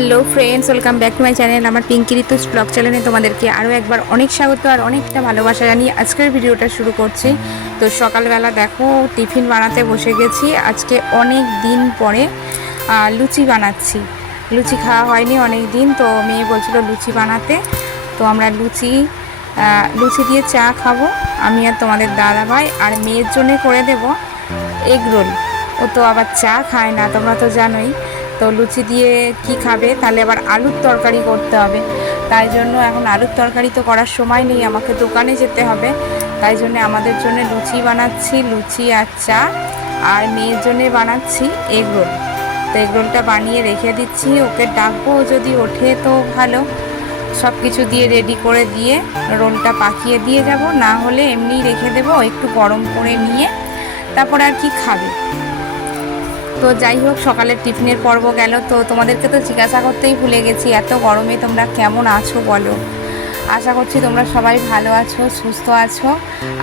Hello friends welcome back to my channel আমার Pinki ঋতুস blog চ্যানেলে তোমাদেরকে আরও একবার অনেক স্বাগত আর অনেকটা ভালোবাসা জানিয়ে আজকের ভিডিওটা শুরু করছি। তো সকালবেলা দেখো, টিফিন বানাতে বসে গেছি। আজকে অনেক দিন পরে লুচি বানাচ্ছি। লুচি খাওয়া হয়নি অনেক দিন, তো মেয়ে বলছিল লুচি বানাতে। তো আমরা লুচি লুচি দিয়ে চা খাব। আমি আর তোমাদের দাদা ভাই আর মেয়ের জন্যে করে দেব এগ রোল। ও তো আবার চা খায় না, তোমরা তো জানোই। তো লুচি দিয়ে কি খাবে? তাহলে আবার আলুর তরকারি করতে হবে। তাই জন্য এখন আলুর তরকারি তো করার সময় নেই, আমাকে দোকানে যেতে হবে। তাই জন্য আমাদের জন্য লুচি বানাচ্ছি, লুচি আর চা। আর মেয়ের জন্য বানাচ্ছি এগ রোল তো এগ রোলটা বানিয়ে রেখে দিচ্ছি। ওকে ডাকবো যদি ওঠে তো ভালো। সব কিছু দিয়ে রেডি করে দিয়ে রোলটা পাকিয়ে দিয়ে যাব। না হলে এমনিই রেখে দেবো, একটু গরম করে নিয়ে তারপর আর কি খাবে। তো যাই হোক, সকালের টিফিনের পর্ব গেল। তো তোমাদেরকে তো জিজ্ঞাসা করতেই ভুলে গেছি, এত গরমে তোমরা কেমন আছো বলো? আশা করছি তোমরা সবাই ভালো আছো, সুস্থ আছো।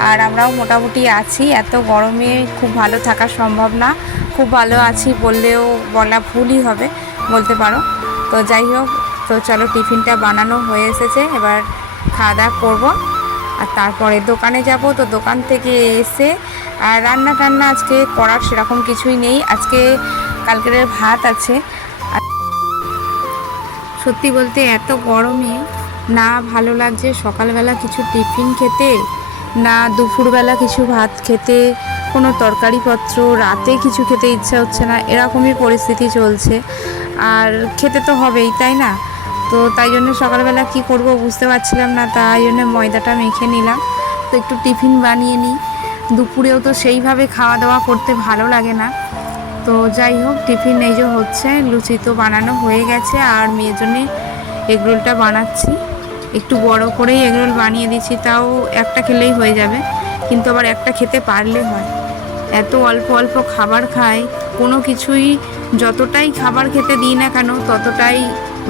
আর আমরাও মোটামুটি আছি, এত গরমে খুব ভালো থাকা সম্ভব না। খুব ভালো আছি বললেও বলা ভুলই হবে, বলতে পারো। তো যাই হোক, তো চলো টিফিনটা বানানো হয়ে এসেছে, এবার খাওয়া দাওয়া করব। আর তারপরে দোকানে যাব, তো দোকান থেকে এসে, আর রান্না টান্না আজকে করার সেরকম কিছুই নেই। আজকে কালকের ভাত আছে। সত্যি বলতে এত গরমে না ভালো লাগছে সকালবেলা কিছু টিফিন খেতে, না দুপুরবেলা কিছু ভাত খেতে, কোনো তরকারিপত্র, রাতে কিছু খেতে ইচ্ছা হচ্ছে না, এরকমই পরিস্থিতি চলছে। আর খেতে তো হবেই, তাই না? তো তাই জন্য সকালবেলা কি করব বুঝতে পারছিলাম না, তাই জন্য ময়দাটা মেখে নিলাম। তো একটু টিফিন বানিয়ে নিই। দুপুরেও তো সেইভাবে খাওয়া দাওয়া করতে ভালো লাগে না। তো যাই হোক, টিফিন এই যে হচ্ছে, লুচি তো বানানো হয়ে গেছে, আর মেয়ের জন্যে এগরোলটা বানাচ্ছি। একটু বড় করেই এগরোল বানিয়ে দিচ্ছি, তাও একটা খেলেই হয়ে যাবে, কিন্তু আবার একটা খেতে পারলে হয়। এত অল্প অল্প খাবার খায় কোনো কিছুই যতটাই খাবার খেতে দিই না কেন, ততটাই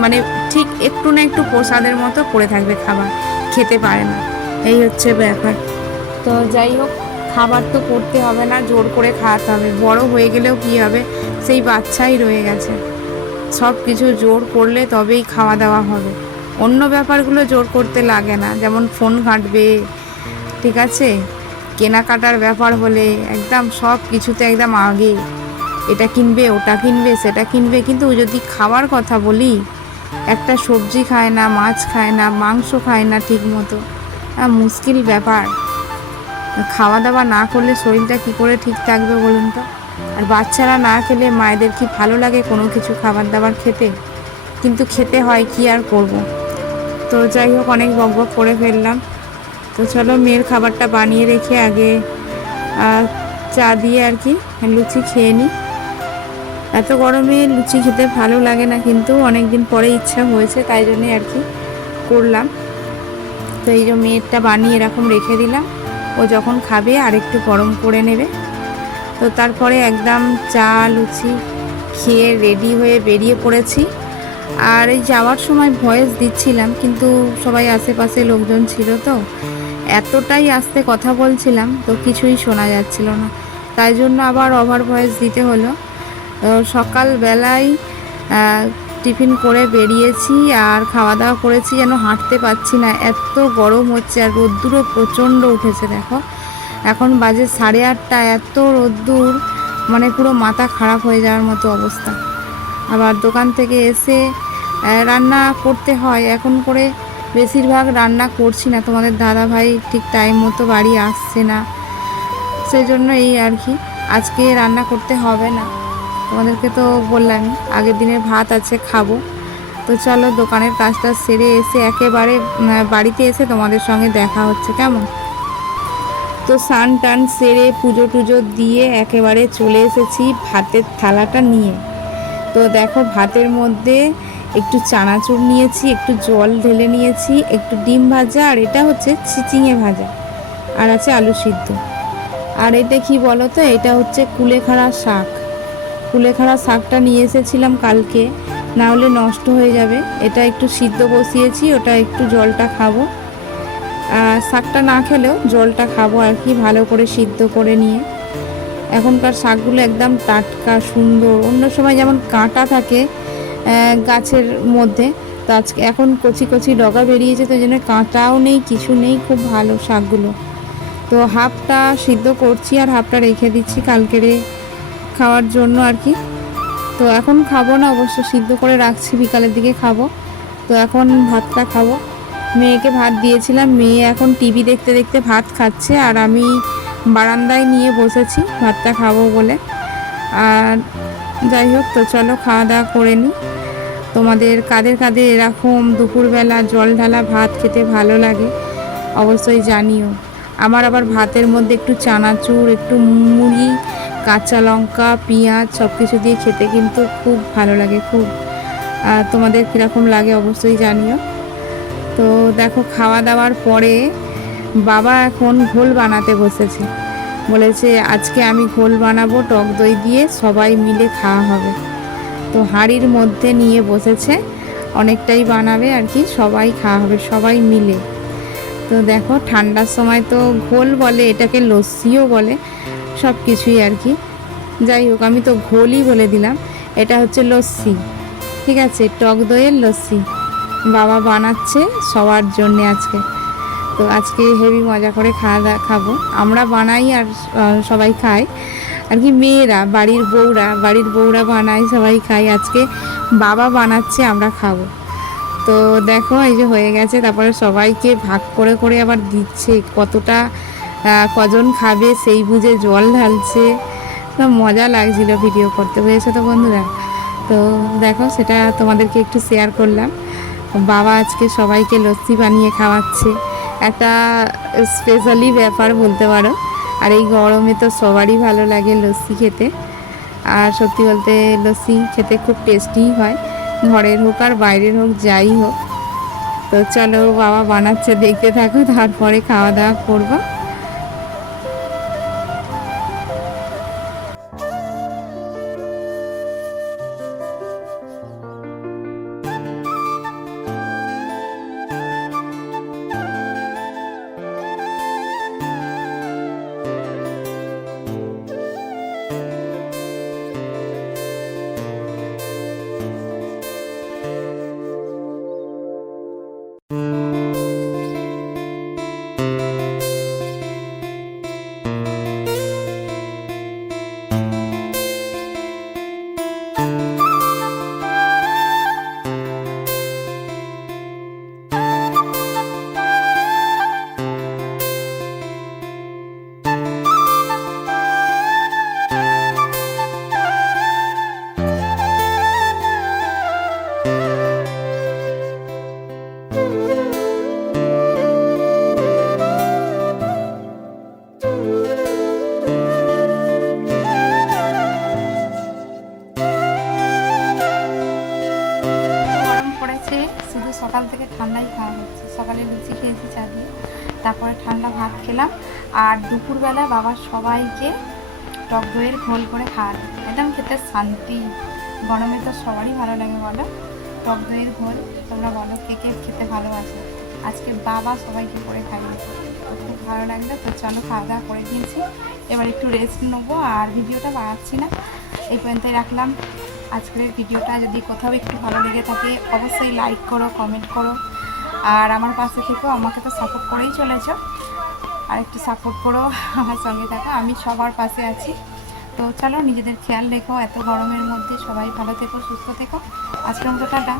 মানে ঠিক একটু না একটু প্রসাদের মতো পড়ে থাকবে খাবার, খেতে পারে না। এই হচ্ছে ব্যাপার। তো যাই হোক, খাবার তো করতে হবে না, জোর করে খাওয়াতে হবে। বড় হয়ে গেলেও কী হবে? সেই বাচ্চাই রয়ে গেছে। সব কিছু জোর করলে তবেই খাওয়া দাওয়া হবে। অন্য ব্যাপারগুলো জোর করতে লাগে না, যেমন ফোন ঘাঁটবে, ঠিক আছে? কেনাকাটার ব্যাপার হলে একদম সব কিছুতে একদম আগে, এটা কিনবে, ওটা কিনবে, সেটা কিনবে। কিন্তু যদি খাওয়ার কথা বলি একটা সবজি খায় না, মাছ খায় না, মাংস খায় না ঠিক মতো। মুশকিল ব্যাপার। খাওয়া দাওয়া না করলে শরীরটা কি করে ঠিক থাকবে বলুন তো? আর বাচ্চারা না খেলে মায়েদের কি ভালো লাগে কোনো কিছু খাবার দাবার খেতে? কিন্তু খেতে হয় কি আর করব? তো যাই হোক, অনেক বক বক করে ফেললাম। তো চলো মেয়ের খাবারটা বানিয়ে রেখে আগে চা দিয়ে আর কি, লুচি খেয়ে নিই। এত গরমে লুচি খেতে ভালো লাগে না, কিন্তু অনেক দিন পরে ইচ্ছা হয়েছে, তাই জন্যে আর কি করলাম। তো এই যে মেয়েরটা বানিয়ে এরকম রেখে দিলাম, ও যখন খাবে আর একটু গরম করে নেবে। তো তারপরে একদম চা, লুচি খেয়ে রেডি হয়ে বেরিয়ে পড়েছি। আর এই যাওয়ার সময় ভয়েস দিচ্ছিলাম, কিন্তু সবাই আশেপাশে লোকজন ছিল তো। এতটাই আস্তে কথা বলছিলাম, তো কিছুই শোনা যাচ্ছিল না। তাই জন্য আবার ওভার ভয়েস দিতে হলো। সকালবেলায় টিফিন করে বেরিয়েছি আর খাওয়া দাওয়া করেছি, যেন হাঁটতে পারছি না। এত গরম হচ্ছে আর রোদ্দুরও প্রচণ্ড উঠেছে, দেখো। এখন বাজে সাড়ে আটটা, এত রোদ্দুর মানে পুরো মাথা খারাপ হয়ে যাওয়ার মতো অবস্থা। আবার দোকান থেকে এসে রান্না করতে হয়। এখন করে বেশিরভাগ রান্না করছি না। তোমাদের দাদা ভাই ঠিক টাইম মতো বাড়ি আসছে না। সেই জন্য এই আর কি। আজকে রান্না করতে হবে না। তোমাদেরকে তো বললাম, আগের দিনের ভাত আছে, খাব। তো চলো দোকানের কাজটা সেরে এসে একেবারে বাড়িতে এসে তোমাদের সঙ্গে দেখা হচ্ছে, কেমন? তো সান টান সেরে পুজো টুজো দিয়ে একেবারে চলে এসেছি ভাতের থালাটা নিয়ে। তো দেখো ভাতের মধ্যে একটু চানাচুর নিয়েছি, একটু জল ঢেলে নিয়েছি, একটু ডিম ভাজা, আর এটা হচ্ছে চিচিঙে ভাজা, আর আছে আলু সিদ্ধ। আর এটা কি বলো তো এটা হচ্ছে কুলেখাড়া শাক। কুলেখাড়া শাকটা নিয়ে এসেছিলাম কালকে। না হলে নষ্ট হয়ে যাবে। এটা একটু সিদ্ধ বসিয়েছি, ওটা একটু জলটা খাব। শাকটা না খেলেও জলটা খাব আর কি, ভালো করে সিদ্ধ করে নিয়ে। এখনকার শাকগুলো একদম টাটকা, সুন্দর। অন্য সময় যেমন কাঁটা থাকে গাছের মধ্যে, তো আজকে এখন কচি কচি ডগা বেরিয়েছে, তো জন্য কাঁটাও নেই, কিছু নেই, খুব ভালো শাকগুলো। তো হাফটা সিদ্ধ করছি আর হাফটা রেখে দিচ্ছি কালকেরে খাওয়ার জন্য আর কি। তো এখন খাব না, অবশ্য সিদ্ধ করে রাখছি, বিকালের দিকে খাব। তো এখন ভাতটা খাব। মেয়েকে ভাত দিয়েছিলাম, মেয়ে এখন টিভি দেখতে দেখতে ভাত খাচ্ছে আর আমি বারান্দায় নিয়ে বসেছি, ভাতটা খাব বলে। আর যাই হোক, তো চলো খাওয়া দাওয়া করে নিই। তোমাদের কাদের কাদের এরকম দুপুরবেলা জল ঢালা ভাত খেতে ভালো লাগে, অবশ্যই জানিও। আমার আবার ভাতের মধ্যে একটু চানাচুর, একটু মুড়ি কাঁচা লঙ্কা, পেঁয়াজ সব কিছু দিয়ে খেতে কিন্তু খুব ভালো লাগে, খুব তোমাদের কীরকম লাগে অবশ্যই জানিও। তো দেখো, খাওয়া দাওয়ার পরে বাবা এখন ঘোল বানাতে বসেছে। বলেছে, আজকে আমি ঘোল বানাবো, টক দই দিয়ে সবাই মিলে খাওয়া হবে। তো হাঁড়ির মধ্যে নিয়ে বসেছে, অনেকটাই বানাবে আর কি, সবাই খাওয়া হবে, সবাই মিলে। তো দেখো, ঠান্ডার সময় তো ঘোল বলে, এটাকে লস্যিও বলে। সব কিছুই আর কি। যাই হোক, আমি তো ঘোলই বলে দিলাম। এটা হচ্ছে লস্যি। ঠিক আছে, টক দইয়ের লস্যি। বাবা বানাচ্ছে সবার জন্যে আজকে। তো আজকে হেভি মজা করে খাওয়া দাওয়া খাব। আমরা বানাই আর সবাই খায় আর কি মেয়েরা, বাড়ির বউরা বাড়ির বউরা বানায়, সবাই খাই আজকে বাবা বানাচ্ছে, আমরা খাব। তো দেখো, এই যে হয়ে গেছে। তারপরে সবাইকে ভাগ করে করে আবার দিচ্ছে। কতটা কজন খাবে, সেই বুঝে জল ঢালছে। তো মজা লাগছিল ভিডিও করতে হয়েছে তো বন্ধুরা? তো দেখো, সেটা তোমাদেরকে একটু শেয়ার করলাম। বাবা আজকে সবাইকে লস্যি বানিয়ে খাওয়াচ্ছে। একটা স্পেশালি ব্যাপার বলতে পারো। আর এই গরমে তো সবারই ভালো লাগে লস্যি খেতে। আর সত্যি বলতে লস্যি খেতে খুব টেস্টিই হয়। ঘরের হোক আর বাইরের হোক, যাই হোক। তো চলো বাবা বানাচ্ছে, দেখতে থাকো, তারপরে খাওয়া দাওয়া করব। সকাল থেকে ঠান্ডাই খাওয়া হচ্ছে। সকালে লুচি খেয়েছি চা দিয়ে। তারপরে ঠান্ডা ভাত খেলাম। আর দুপুরবেলা বাবা সবাইকে টক দইয়ের ঘোল করে খাওয়ালো। একদম খেতে শান্তি। গরমে তো সবারই ভালো লাগে বলো। টক দইয়ের ঘোল, তোমরা বলো কে কে খেতে ভালোবাসো। আজকে বাবা সবাইকে করে খাইয়ে খুব ভালো লাগল। তো চলো খাওয়া দাওয়া করে দিয়েছি। এবার একটু রেস্ট নেব আর ভিডিওটা বাড়াচ্ছি না। এই পর্যন্তই রাখলাম। আজকের ভিডিওটা যদি কোথাও একটু ভালো লেগে থাকে, অবশ্যই লাইক করো কমেন্ট করো। আর আমার পাশে থেকেও আমাকে তো সাপোর্ট করেই চলেছ। আর একটু সাপোর্ট করো, আমার সঙ্গে থাকো। আমি সবার পাশে আছি। তো চলো, নিজেদের খেয়াল রেখো। এত গরমের মধ্যে সবাই ভালো থেকো, সুস্থ থেকো। আজকের মতো টাটা।